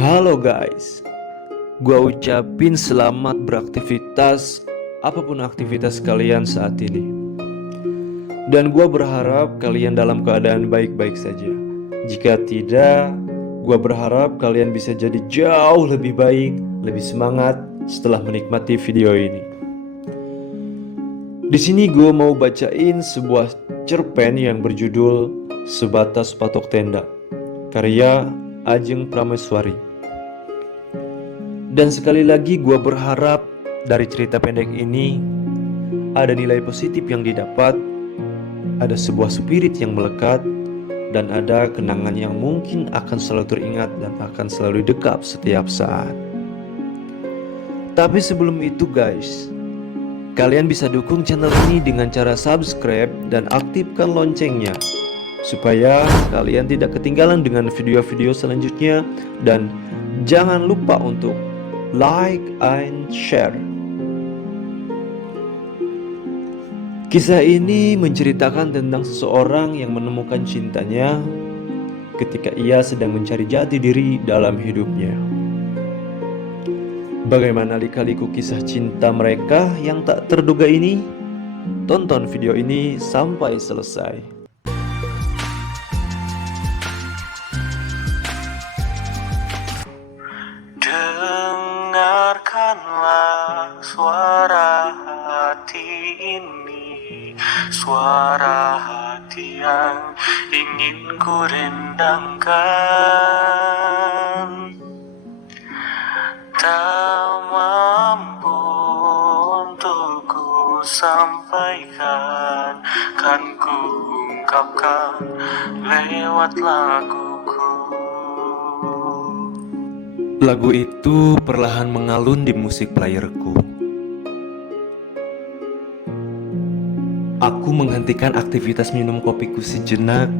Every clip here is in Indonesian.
Halo guys, gua ucapin selamat beraktivitas apapun aktivitas kalian saat ini. Dan gua berharap kalian dalam keadaan baik-baik saja. Jika tidak, gua berharap kalian bisa jadi jauh lebih baik, lebih semangat setelah menikmati video ini. Di sini gua mau bacain sebuah cerpen yang berjudul Sebatas Patok Tenda, karya Ajeng Prameswari. Dan sekali lagi gue berharap dari cerita pendek ini ada nilai positif yang didapat, ada sebuah spirit yang melekat, dan ada kenangan yang mungkin akan selalu teringat dan akan selalu dekat setiap saat. Tapi sebelum itu guys, kalian bisa dukung channel ini dengan cara subscribe dan aktifkan loncengnya supaya kalian tidak ketinggalan dengan video-video selanjutnya, dan jangan lupa untuk like and share. Kisah ini menceritakan tentang seseorang yang menemukan cintanya ketika ia sedang mencari jati diri dalam hidupnya. Bagaimana lika-liku kisah cinta mereka yang tak terduga ini? Tonton video ini sampai selesai. Dengarkanlah suara hati ini, suara hati yang ingin ku rendangkan. Tak mampu untuk ku sampaikan, kan ku ungkapkan lewat laguku. Lagu itu perlahan mengalun di musik playerku. Aku menghentikan aktivitas minum kopiku sejenak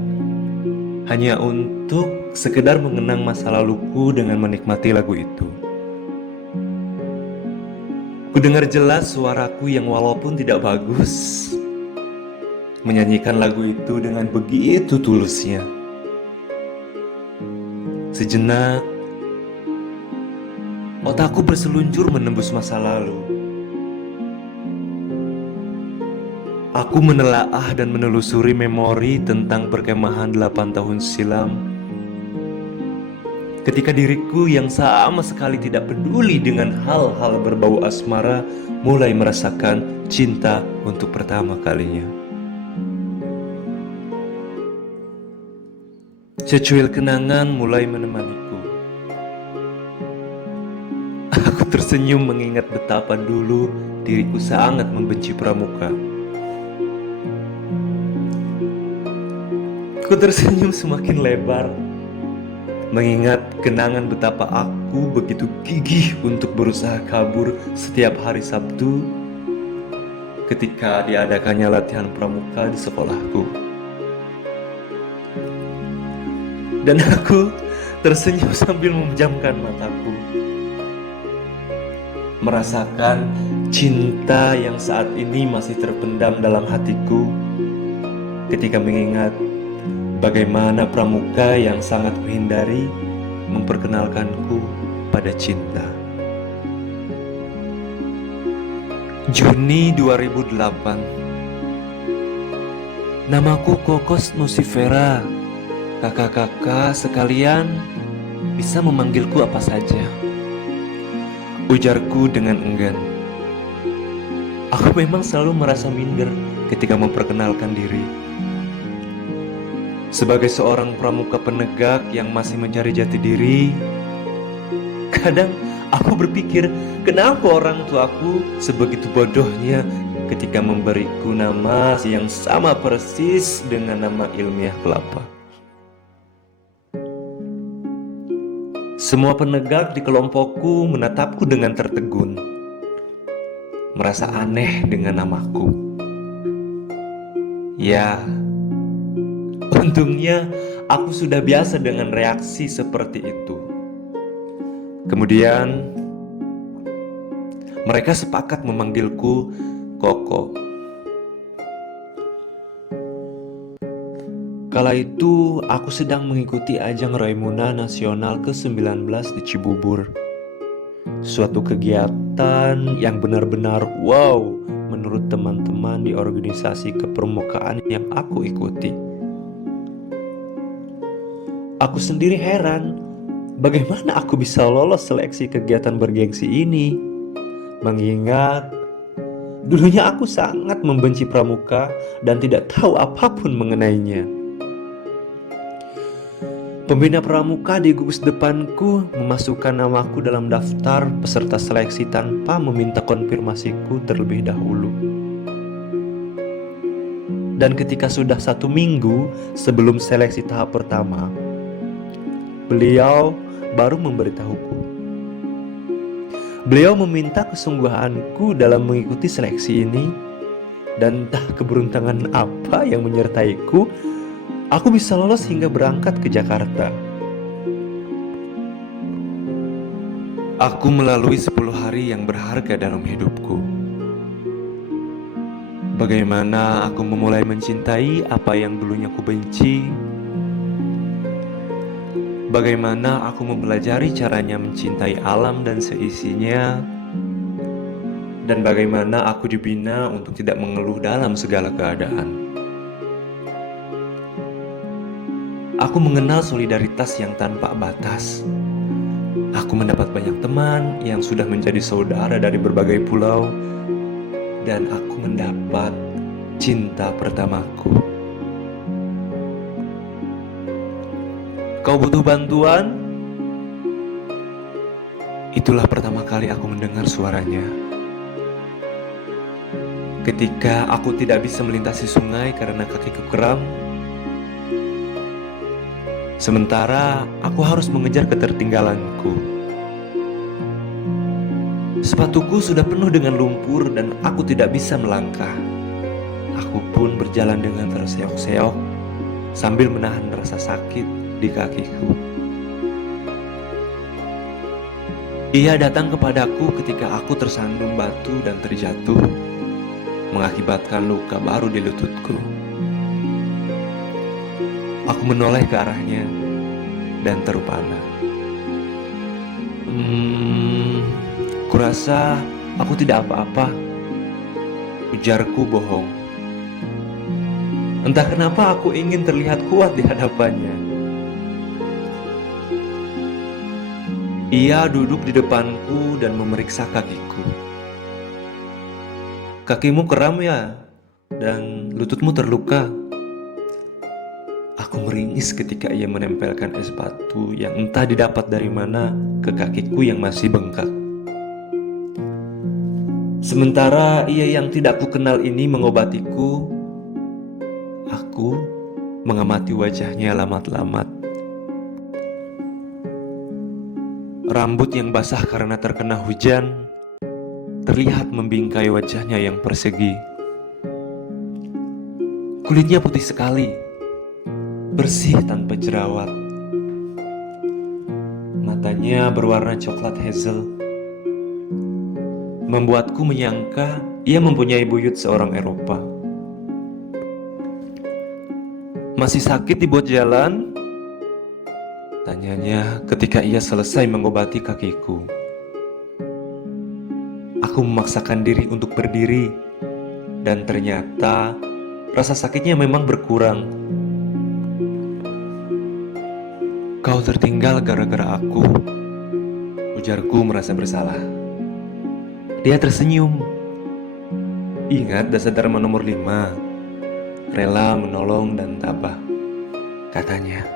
hanya untuk sekedar mengenang masa laluku dengan menikmati lagu itu. Ku dengar jelas suaraku yang walaupun tidak bagus menyanyikan lagu itu dengan begitu tulusnya. Sejenak otakku berseluncur menembus masa lalu. Aku menelaah dan menelusuri memori tentang perkemahan 8 tahun silam, ketika diriku yang sama sekali tidak peduli dengan hal-hal berbau asmara mulai merasakan cinta untuk pertama kalinya. Secuil kenangan mulai menemaniku. Aku tersenyum mengingat betapa dulu diriku sangat membenci pramuka. Aku tersenyum semakin lebar mengingat kenangan betapa aku begitu gigih untuk berusaha kabur setiap hari Sabtu ketika diadakannya latihan pramuka di sekolahku. Dan aku tersenyum sambil memejamkan mataku, merasakan cinta yang saat ini masih terpendam dalam hatiku ketika mengingat bagaimana pramuka yang sangat kuhindari memperkenalkanku pada cinta. Juni 2008. Namaku Kokos Nusifera. Kakak-kakak sekalian bisa memanggilku apa saja, ujarku dengan enggan. Aku memang selalu merasa minder ketika memperkenalkan diri. Sebagai seorang pramuka penegak yang masih mencari jati diri, kadang aku berpikir kenapa orang tuaku sebegitu bodohnya ketika memberiku nama yang sama persis dengan nama ilmiah kelapa. Semua penegak di kelompokku menatapku dengan tertegun, merasa aneh dengan namaku. Ya, untungnya aku sudah biasa dengan reaksi seperti itu. Kemudian mereka sepakat memanggilku Koko. Kala itu aku sedang mengikuti ajang Raimuna Nasional ke-19 di Cibubur. Suatu kegiatan yang benar-benar wow menurut teman-teman di organisasi kepermukaan yang aku ikuti. Aku sendiri heran, bagaimana aku bisa lolos seleksi kegiatan bergengsi ini? Mengingat dulunya aku sangat membenci pramuka dan tidak tahu apapun mengenainya. Pembina pramuka di gugus depanku memasukkan namaku dalam daftar peserta seleksi tanpa meminta konfirmasiku terlebih dahulu. Dan ketika sudah 1 minggu sebelum seleksi tahap pertama, beliau baru memberitahuku. Beliau meminta kesungguhanku dalam mengikuti seleksi ini, dan entah keberuntungan apa yang menyertaiku, aku bisa lolos hingga berangkat ke Jakarta. Aku melalui 10 hari yang berharga dalam hidupku. Bagaimana aku memulai mencintai apa yang dulunya ku benci. Bagaimana aku mempelajari caranya mencintai alam dan seisinya. Dan bagaimana aku dibina untuk tidak mengeluh dalam segala keadaan. Aku mengenal solidaritas yang tanpa batas. Aku mendapat banyak teman yang sudah menjadi saudara dari berbagai pulau. Dan aku mendapat cinta pertamaku. Kau butuh bantuan? Itulah pertama kali aku mendengar suaranya. Ketika aku tidak bisa melintasi sungai karena kakiku kram, sementara aku harus mengejar ketertinggalanku. Sepatuku sudah penuh dengan lumpur dan aku tidak bisa melangkah. Aku pun berjalan dengan terseok-seok sambil menahan rasa sakit di kakiku. Ia datang kepadaku ketika aku tersandung batu dan terjatuh, mengakibatkan luka baru di lututku. Aku menoleh ke arahnya dan terpana. Kurasa aku tidak apa-apa, ujarku bohong. Entah kenapa aku ingin terlihat kuat di hadapannya. Ia duduk di depanku dan memeriksa kakiku. Kakimu kram ya? Dan lututmu terluka. Aku meringis ketika ia menempelkan es batu yang entah didapat dari mana ke kakiku yang masih bengkak. Sementara ia yang tidak kukenal ini mengobatiku, aku mengamati wajahnya lamat-lamat. Rambut yang basah karena terkena hujan terlihat membingkai wajahnya yang persegi. Kulitnya putih sekali, bersih tanpa jerawat. Matanya berwarna coklat hazel, membuatku menyangka ia mempunyai buyut seorang Eropa. Masih sakit di bot jalan? Tanyanya ketika ia selesai mengobati kakiku. Aku memaksakan diri untuk berdiri, dan ternyata rasa sakitnya memang berkurang. Kau tertinggal gara-gara aku, ujarku merasa bersalah. Dia tersenyum. Ingat dasar Dharma nomor 5, rela, menolong, dan tabah, katanya.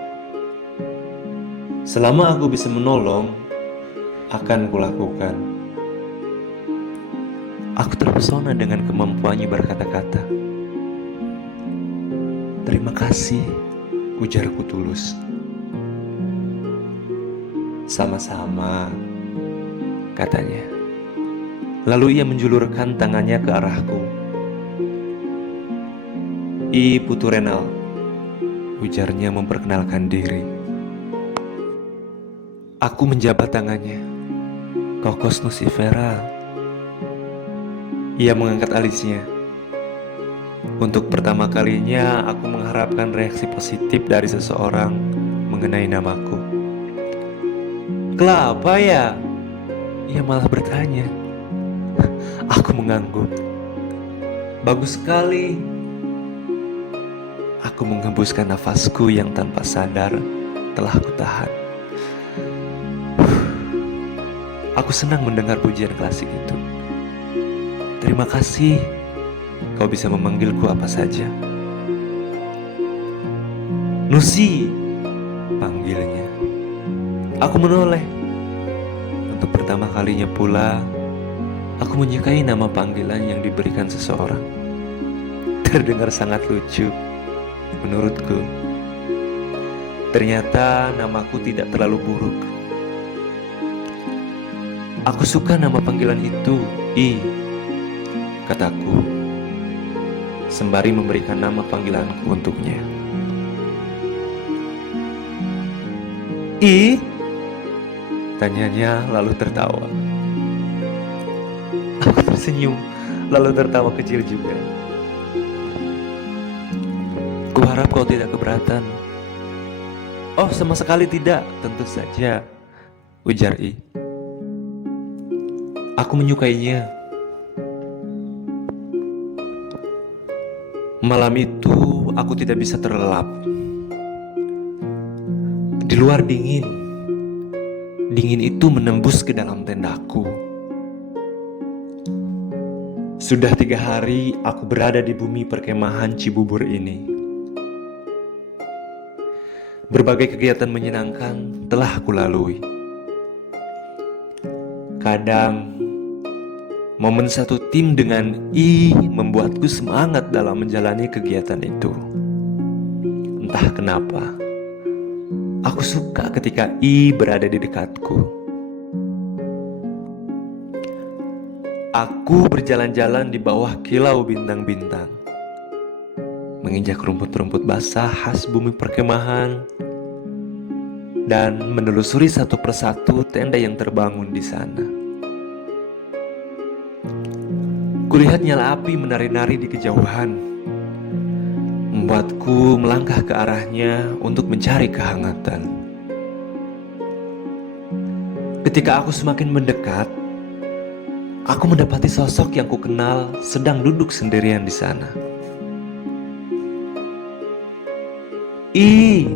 Selama aku bisa menolong, akan kulakukan. Aku terpesona dengan kemampuannya berkata-kata. Terima kasih, ujarku tulus. Sama-sama, katanya. Lalu ia menjulurkan tangannya ke arahku. I Putu Renal, ujarnya memperkenalkan diri. Aku menjabat tangannya. Kokos Nusifera. Ia mengangkat alisnya. Untuk pertama kalinya aku mengharapkan reaksi positif dari seseorang mengenai namaku. Kenapa ya? Ia malah bertanya. Aku mengangguk. Bagus sekali. Aku menghembuskan nafasku yang tanpa sadar telah aku tahan. Aku senang mendengar pujian klasik itu. Terima kasih. Kau bisa memanggilku apa saja. Nusi, panggilnya. Aku menoleh. Untuk pertama kalinya pula, aku menyukai nama panggilan yang diberikan seseorang. Terdengar sangat lucu, menurutku. Ternyata namaku tidak terlalu buruk. Aku suka nama panggilan itu, I, kataku, sembari memberikan nama panggilanku untuknya. I? Tanyanya lalu tertawa. Aku tersenyum, lalu tertawa kecil juga. Kuharap kau tidak keberatan. Oh, sama sekali tidak, tentu saja, ujar I. Aku menyukainya. Malam itu aku tidak bisa terlelap. Di luar dingin. Dingin itu menembus ke dalam tendaku. Sudah 3 hari aku berada di bumi perkemahan Cibubur ini. Berbagai kegiatan menyenangkan telah aku lalui. Kadang momen satu tim dengan I membuatku semangat dalam menjalani kegiatan itu. Entah kenapa, aku suka ketika I berada di dekatku. Aku berjalan-jalan di bawah kilau bintang-bintang, menginjak rumput-rumput basah khas bumi perkemahan, dan menelusuri satu persatu tenda yang terbangun di sana. Kulihat nyala api menari-nari di kejauhan, membuatku melangkah ke arahnya untuk mencari kehangatan. Ketika aku semakin mendekat, aku mendapati sosok yang kukenal sedang duduk sendirian di sana. I,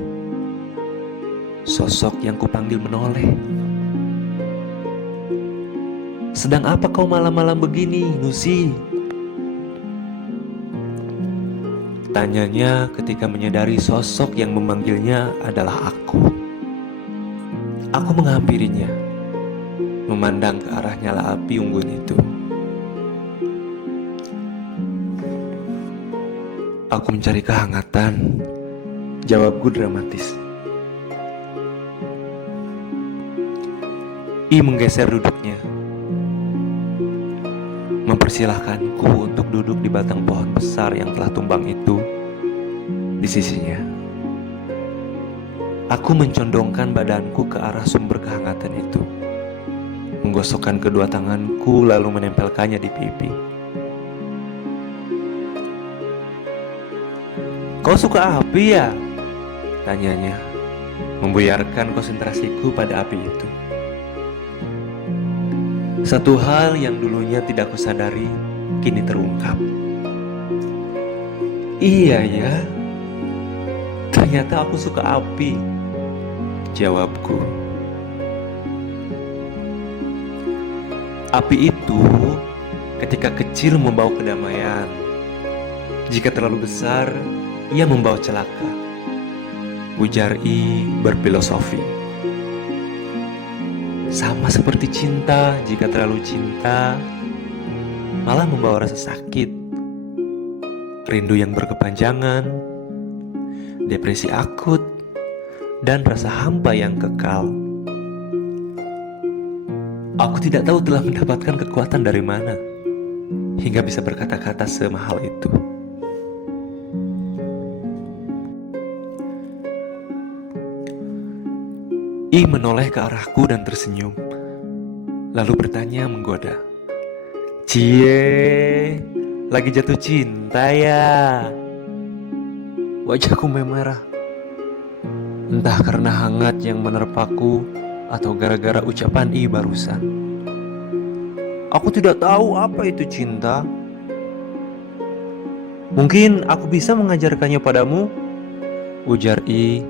sosok yang kupanggil menoleh. Sedang apa kau malam-malam begini, Nusi? Tanyanya ketika menyadari sosok yang memanggilnya adalah aku. Aku menghampirinya, memandang ke arah nyala api unggun itu. Aku mencari kehangatan, jawabku dramatis. I menggeser duduknya, mempersilahkanku untuk duduk di batang pohon besar yang telah tumbang itu di sisinya. Aku mencondongkan badanku ke arah sumber kehangatan itu, menggosokkan kedua tanganku lalu menempelkannya di pipi. Kau suka api ya? Tanyanya, membuyarkan konsentrasiku pada api itu. Satu hal yang dulunya tidak kusadari kini terungkap. Iya ya, ternyata aku suka api, jawabku. Api itu ketika kecil membawa kedamaian. Jika terlalu besar, ia membawa celaka, ujar I berfilosofi. Sama seperti cinta, jika terlalu cinta malah membawa rasa sakit, rindu yang berkepanjangan, depresi akut, dan rasa hampa yang kekal. Aku tidak tahu telah mendapatkan kekuatan dari mana hingga bisa berkata-kata semahal itu. I menoleh ke arahku dan tersenyum, lalu bertanya menggoda, "Cie, Lagi jatuh cinta ya? Wajahku memerah. Entah karena hangat yang menerpaku atau gara-gara ucapan I barusan. Aku tidak tahu apa itu cinta. Mungkin aku bisa mengajarkannya padamu, ujar I,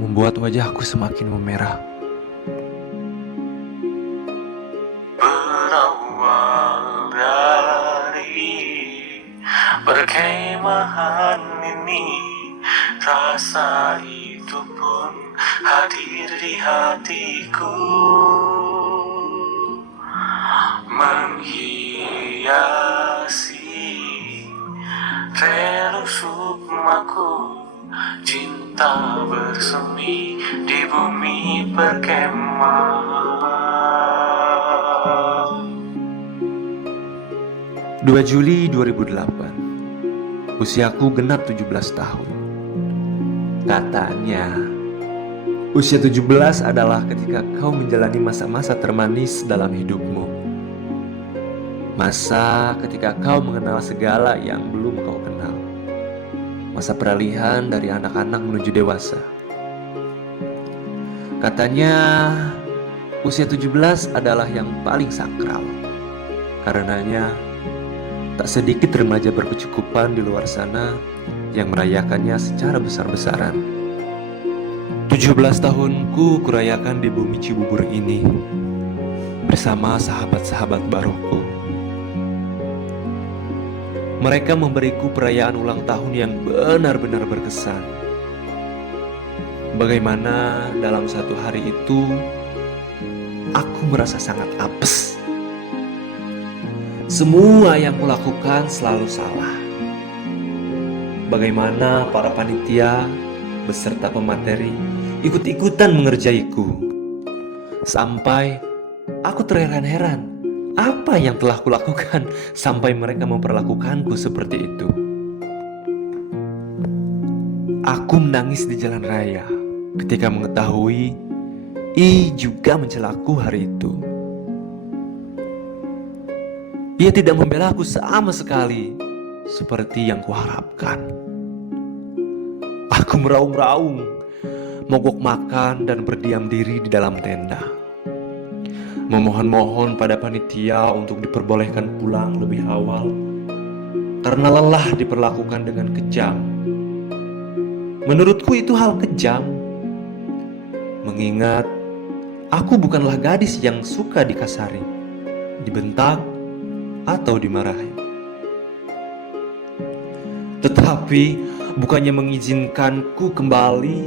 membuat wajahku semakin memerah. Berawal dari perkemahan ini, rasa itu pun hadir di hatiku, menghiasi relung sukmaku. Cinta bersemi di bumi perkemahan. 2 Juli 2008. Usiaku genap 17 tahun. Katanya, usia 17 adalah ketika kau menjalani masa-masa termanis dalam hidupmu. Masa ketika kau mengenal segala yang belum kau kenal. Masa peralihan dari anak-anak menuju dewasa. Katanya, usia 17 adalah yang paling sakral. Karenanya, tak sedikit remaja berkecukupan di luar sana yang merayakannya secara besar-besaran. 17 tahunku kurayakan di bumi Cibubur ini bersama sahabat-sahabat baruku. Mereka memberiku perayaan ulang tahun yang benar-benar berkesan. Bagaimana dalam satu hari itu, aku merasa sangat apes. Semua yang kulakukan selalu salah. Bagaimana para panitia beserta pemateri ikut-ikutan mengerjaiku. Sampai aku terheran-heran apa yang telah kulakukan sampai mereka memperlakukanku seperti itu. Aku menangis di jalan raya ketika mengetahui I juga mencelaku hari itu. Ia tidak membela aku sama sekali seperti yang kuharapkan. Aku meraung-raung, mogok makan dan berdiam diri di dalam tenda. Memohon-mohon pada panitia untuk diperbolehkan pulang lebih awal karena lelah diperlakukan dengan kejam. Menurutku itu hal kejam, mengingat aku bukanlah gadis yang suka dikasari, dibentak, atau dimarahi. Tetapi bukannya mengizinkanku kembali,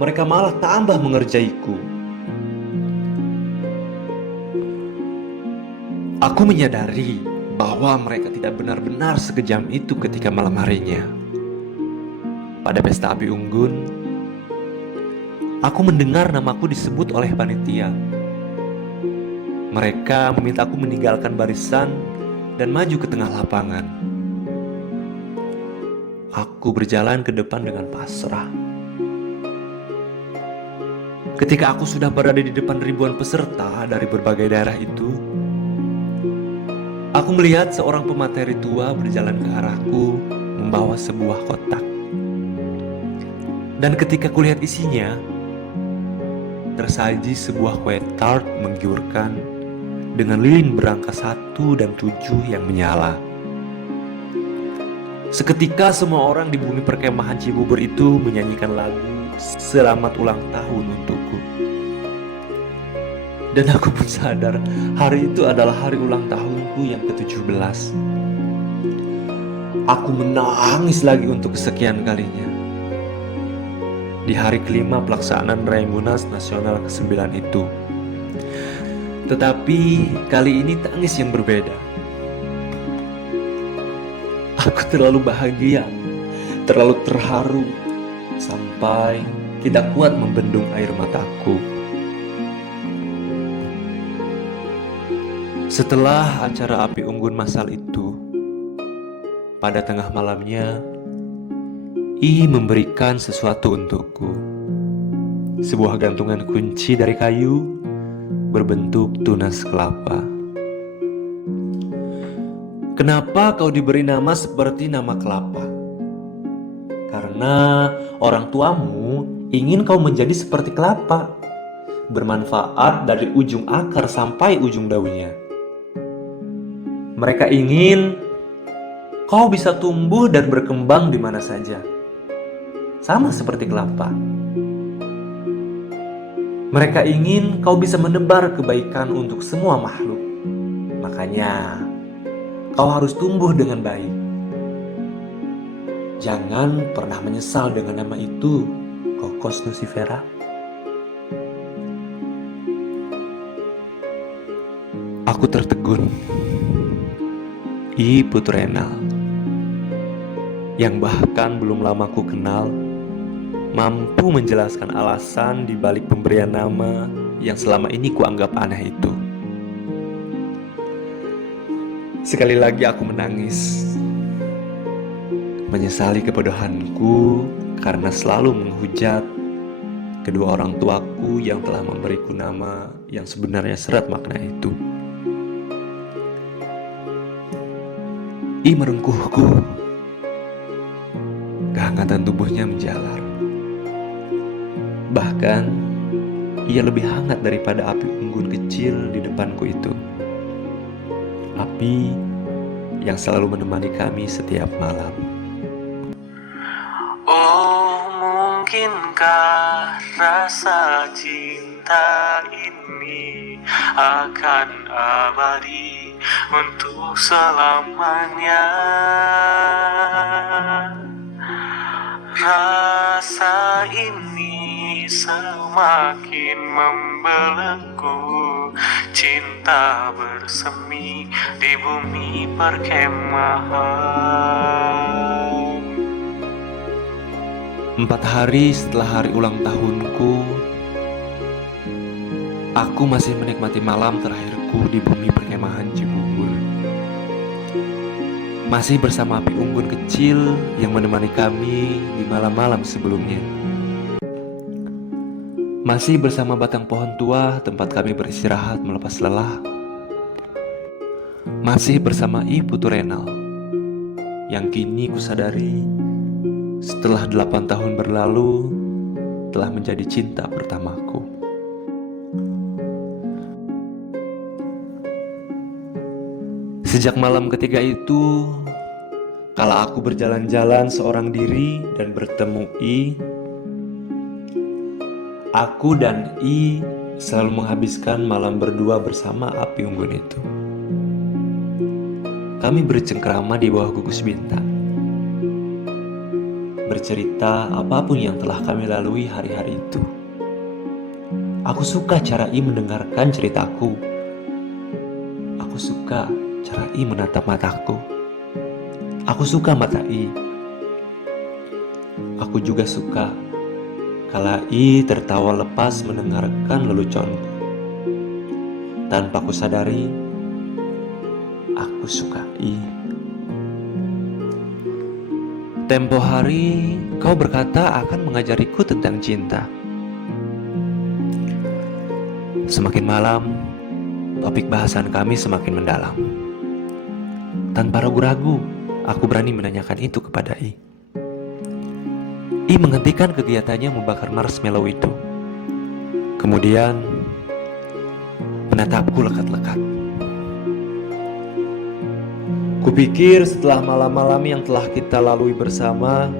mereka malah tambah mengerjaiku. Aku menyadari bahwa mereka tidak benar-benar sekejam itu ketika malam harinya. Pada pesta api unggun, aku mendengar namaku disebut oleh panitia. Mereka memintaku meninggalkan barisan dan maju ke tengah lapangan. Aku berjalan ke depan dengan pasrah. Ketika aku sudah berada di depan ribuan peserta dari berbagai daerah itu, aku melihat seorang pemateri tua berjalan ke arahku membawa sebuah kotak. Dan ketika kulihat isinya, tersaji sebuah kue tart menggiurkan dengan lilin berangka 1 dan 7 yang menyala. Seketika semua orang di bumi perkemahan Cibubur itu menyanyikan lagu Selamat Ulang Tahun untukku. Dan aku pun sadar hari itu adalah hari ulang tahunku yang ke-17. Aku menangis lagi untuk kesekian kalinya. Di hari kelima pelaksanaan Raimunas Nasional ke-9 itu. Tetapi kali ini tangis yang berbeda. Aku terlalu bahagia, terlalu terharu, sampai tidak kuat membendung air mataku. Setelah acara api unggun massal itu, pada tengah malamnya, I memberikan sesuatu untukku. Sebuah gantungan kunci dari kayu berbentuk tunas kelapa. Kenapa kau diberi nama seperti nama kelapa? Karena orang tuamu ingin kau menjadi seperti kelapa, bermanfaat dari ujung akar sampai ujung daunnya. Mereka ingin kau bisa tumbuh dan berkembang di mana saja, sama seperti kelapa. Mereka ingin kau bisa menebar kebaikan untuk semua makhluk. Makanya, kau harus tumbuh dengan baik. Jangan pernah menyesal dengan nama itu, Kokos Nucifera. Aku tertegun. I Putrenal, yang bahkan belum lama ku kenal, mampu menjelaskan alasan di balik pemberian nama yang selama ini kuanggap aneh itu. Sekali lagi aku menangis, menyesali kebodohanku karena selalu menghujat kedua orang tuaku yang telah memberiku nama yang sebenarnya syarat makna itu. I merengkuhku, kehangatan tubuhnya menjalar. Bahkan, ia lebih hangat daripada api unggun kecil di depanku itu. Api yang selalu menemani kami setiap malam. Oh, mungkinkah rasa cinta ini akan abadi untuk selamanya? Rasa ini semakin membelenggu, cinta bersemi di bumi perkemahan. 4 hari setelah hari ulang tahunku, aku masih menikmati malam terakhirku di bumi perkemahan Cibubur. Masih bersama api unggun kecil yang menemani kami di malam-malam sebelumnya. Masih bersama batang pohon tua tempat kami beristirahat melepas lelah. Masih bersama I Putrenal, yang kini kusadari setelah 8 tahun berlalu telah menjadi cinta pertamaku. Sejak malam ketiga itu, kala aku berjalan-jalan seorang diri dan bertemu I, aku dan I selalu menghabiskan malam berdua bersama api unggun itu. Kami bercengkrama di bawah gugus bintang, bercerita apapun yang telah kami lalui hari-hari itu. Aku suka cara I mendengarkan ceritaku. Aku suka cara I menatap mataku. Aku suka mata I. Aku juga suka kala I tertawa lepas mendengarkan leluconku. Tanpa kusadari, aku suka I. Tempo hari kau berkata akan mengajariku tentang cinta. Semakin malam, topik bahasan kami semakin mendalam. Tanpa ragu-ragu, aku berani menanyakan itu kepada I. I menghentikan kegiatannya membakar marshmallow itu. Kemudian menatapku lekat-lekat. Kupikir setelah malam-malam yang telah kita lalui bersama,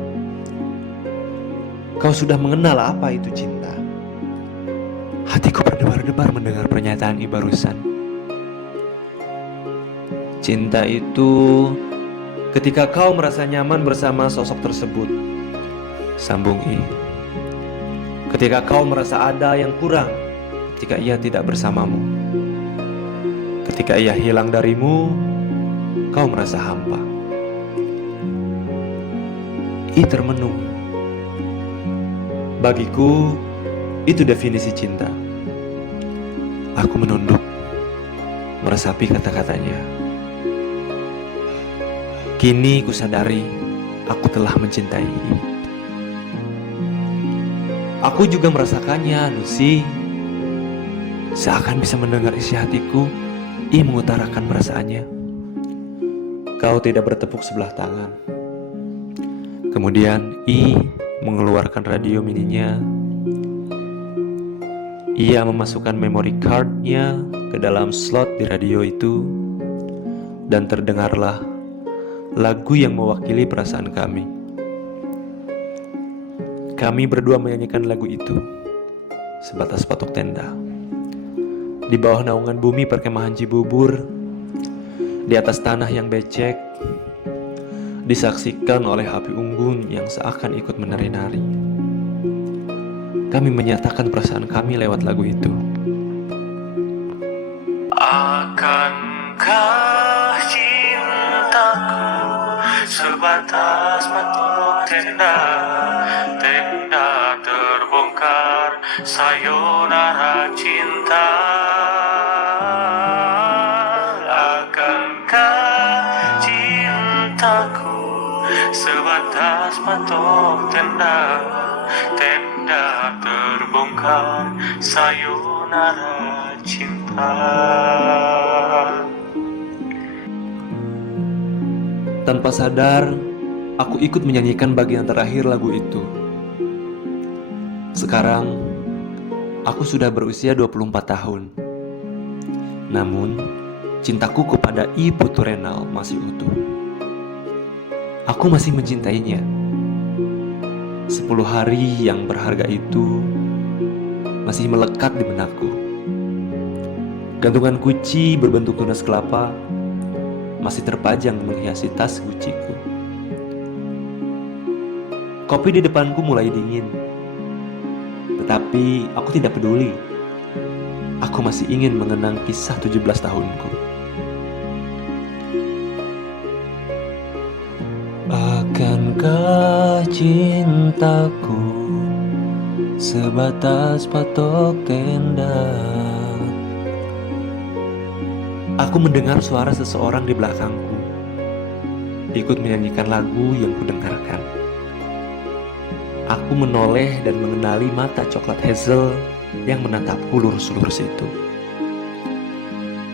kau sudah mengenal apa itu cinta. Hatiku berdebar-debar mendengar pernyataan I barusan. Cinta itu ketika kau merasa nyaman bersama sosok tersebut, sambung I. Ketika kau merasa ada yang kurang ketika ia tidak bersamamu. Ketika ia hilang darimu, kau merasa hampa. I termenung. Bagiku, itu definisi cinta. Aku menunduk, meresapi kata-katanya. Kini kusadari, aku telah mencintai I. Aku juga merasakannya, Nusi. Seakan bisa mendengar isi hatiku, I mengutarakan perasaannya. Kau tidak bertepuk sebelah tangan. Kemudian I mengeluarkan radio mininya. Ia memasukkan memory cardnya ke dalam slot di radio itu, dan terdengarlah lagu yang mewakili perasaan kami. Kami berdua menyanyikan lagu itu sebatas patok tenda, di bawah naungan bumi perkemahan Cibubur, di atas tanah yang becek, disaksikan oleh api unggun yang seakan ikut menari-nari. Kami menyatakan perasaan kami lewat lagu itu. Akankah cintaku sebatas patok tenda, tenda terbongkar, sayonara cinta. Akankah cintaku sebatas patok tenda, tenda terbongkar, sayonara cinta. Tanpa sadar, aku ikut menyanyikan bagian terakhir lagu itu. Sekarang, aku sudah berusia 24 tahun. Namun, cintaku kepada I Putu Renal masih utuh. Aku masih mencintainya. 10 hari yang berharga itu masih melekat di benakku. Gantungan kunci berbentuk tunas kelapa masih terpajang menghiasi tas guciku. Kopi di depanku mulai dingin, tetapi aku tidak peduli. Aku masih ingin mengenang kisah 17 tahunku. Akankah cintaku sebatas patok tenda? Aku mendengar suara seseorang di belakangku, ikut menyanyikan lagu yang kudengarkan. Aku menoleh dan mengenali mata coklat hazel yang menatapku lurus-lurus itu.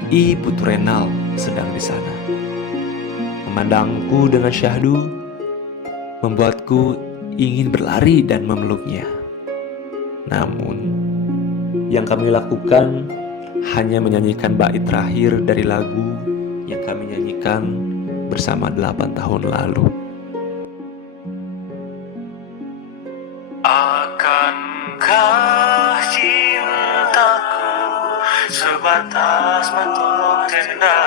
I Putu Renal sedang di sana. Memandangku dengan syahdu, membuatku ingin berlari dan memeluknya. Namun, yang kami lakukan hanya menyanyikan bait terakhir dari lagu yang kami nyanyikan bersama 8 tahun lalu. Akankah cintaku sebatas patok tenda,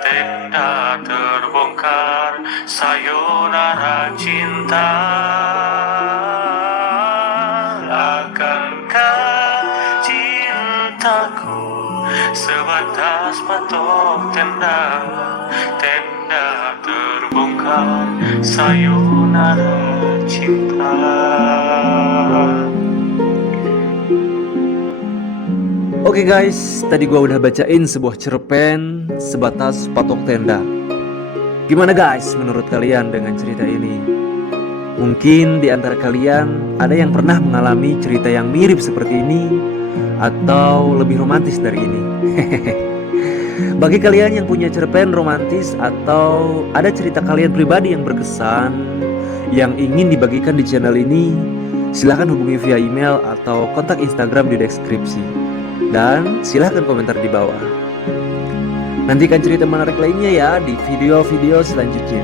tenda terbongkar, sayonara cinta. Akankah cintaku sebatas patok tenda, tenda terbongkar, sayonara cinta. Oke guys, tadi gua udah bacain sebuah cerpen sebatas patok tenda. Gimana guys menurut kalian dengan cerita ini? Mungkin di antara kalian ada yang pernah mengalami cerita yang mirip seperti ini, atau lebih romantis dari ini. Bagi kalian yang punya cerpen romantis atau ada cerita kalian pribadi yang berkesan yang ingin dibagikan di channel ini, silahkan hubungi via email atau kontak Instagram di deskripsi. Dan silahkan komentar di bawah. Nantikan cerita menarik lainnya ya di video-video selanjutnya.